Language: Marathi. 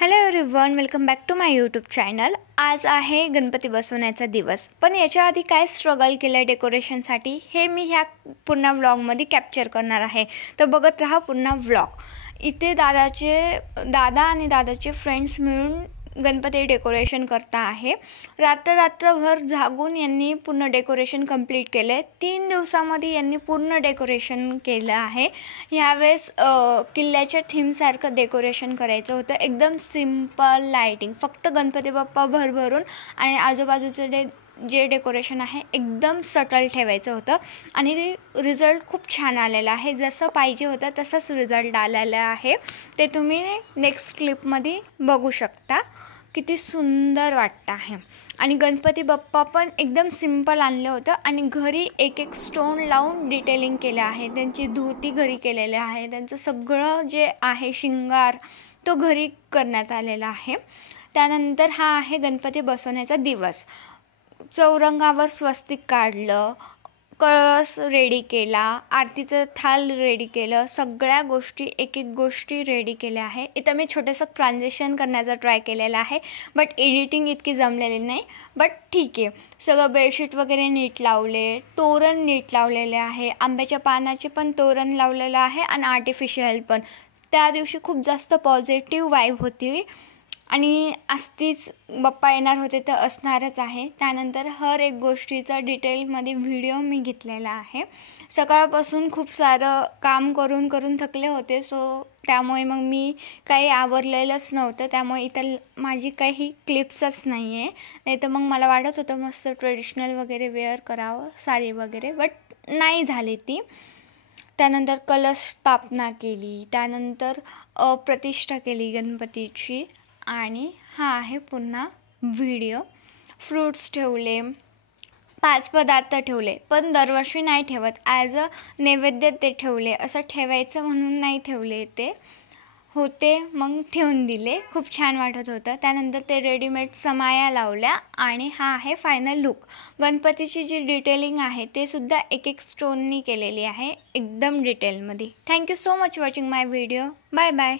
Hello everyone, welcome back to my YouTube channel. आज आहे गणपती बसवण्याचा दिवस, पण याच्या आधी काय स्ट्रगल केलं डेकोरेशनसाठी हे मी ह्या पूर्ण व्लॉगमध्ये कॅप्चर करणार आहे। तर बघत राहा पूर्ण व्लॉग। इथे दादा आणि दादाचे फ्रेंड्स मिळून गणपती डेकोरेशन करता आहे। रात्रभर जागून यांनी पूर्ण डेकोरेशन कंप्लीट केले। 3 दिवसांमध्ये यांनी पूर्ण डेकोरेशन केलं आहे। यावेळेस किल्ल्याच्या थीम सारखं डेकोरेशन करायचं होतं, एकदम सिंपल लाइटिंग, फक्त गणपती बाप्पा भरभरून आणि आजूबाजूचं जे डेकोरेशन आहे एकदम सटल ठेवायचं होतं आणि रिझल्ट खूप छान आलेला आहे। जसं पाहिजे होतं तसंच रिझल्ट आलेला आहे। ते तुम्ही नेक्स्ट क्लिपमध्ये बघू शकता। किती सुंदर वाटतं आहे। आणि गणपती बाप्पा पण एकदम सिंपल आणलं होतं आणि घरी एक स्टोन लावून डिटेलिंग केलं आहे। त्यांची धोती घरी केलेली आहे, त्यांचं सगळं जे आहे शिंगार तो घरी करण्यात आलेला आहे। त्यानंतर हा आहे गणपती बसवण्याचा दिवस। चौरंगावर स्वस्तिक काढलं, कळस रेडी केला, आरतीचं थाल रेडी केलं, सगळ्या गोष्टी एक गोष्टी रेडी केल्या आहे। इथं मी छोटंसं ट्रान्झिशन करण्याचा ट्राय केलेला आहे, बट एडिटिंग इतकी जमलेली नाही, बट ठीक आहे। सगळं बेडशीट वगैरे नीट लावले, तोरण नीट लावलेले आहे, आंब्याच्या पानाचे पण तोरण लावलेलं आहे आणि आर्टिफिशियल पण। त्या दिवशी खूप जास्त पॉझिटिव्ह वाईब होती आणि असतीच बाप्पा येणार होते तर असणारच आहे। त्यानंतर हर एक गोष्टीचा डिटेलमध्ये व्हिडिओ मी घेतलेला आहे। सकाळपासून खूप सारं काम करून थकले होते, सो त्यामुळे मग मी काही आवरलेलंच नव्हतं, त्यामुळे इथं माझी काही क्लिप्सच नाही आहे। नाही तर मग मला वाटत होतं मस्त ट्रेडिशनल वगैरे वेअर करावं, साडी वगैरे, बट नाही झाली ती। त्यानंतर कलश स्थापना केली, त्यानंतर प्रतिष्ठा केली गणपतीची आणि हा आहे पुन्हा व्हिडिओ। फ्रूट्स ठेवले, 5 पदार्थ ठेवले, पण दरवर्षी नाही ठेवत, ॲज अ नैवेद्य ते ठेवले। असं ठेवायचं म्हणून नाही ठेवले, ते होते मग ठेवून दिले। खूप छान वाटत होतं। त्यानंतर ते रेडीमेड समाया लावल्या आणि हा आहे फायनल लुक। गणपतीची जी डिटेलिंग आहे ते सुद्धा एक स्टोननी केलेली आहे, एकदम डिटेलमध्ये। Thank you so much watching my video. Bye bye.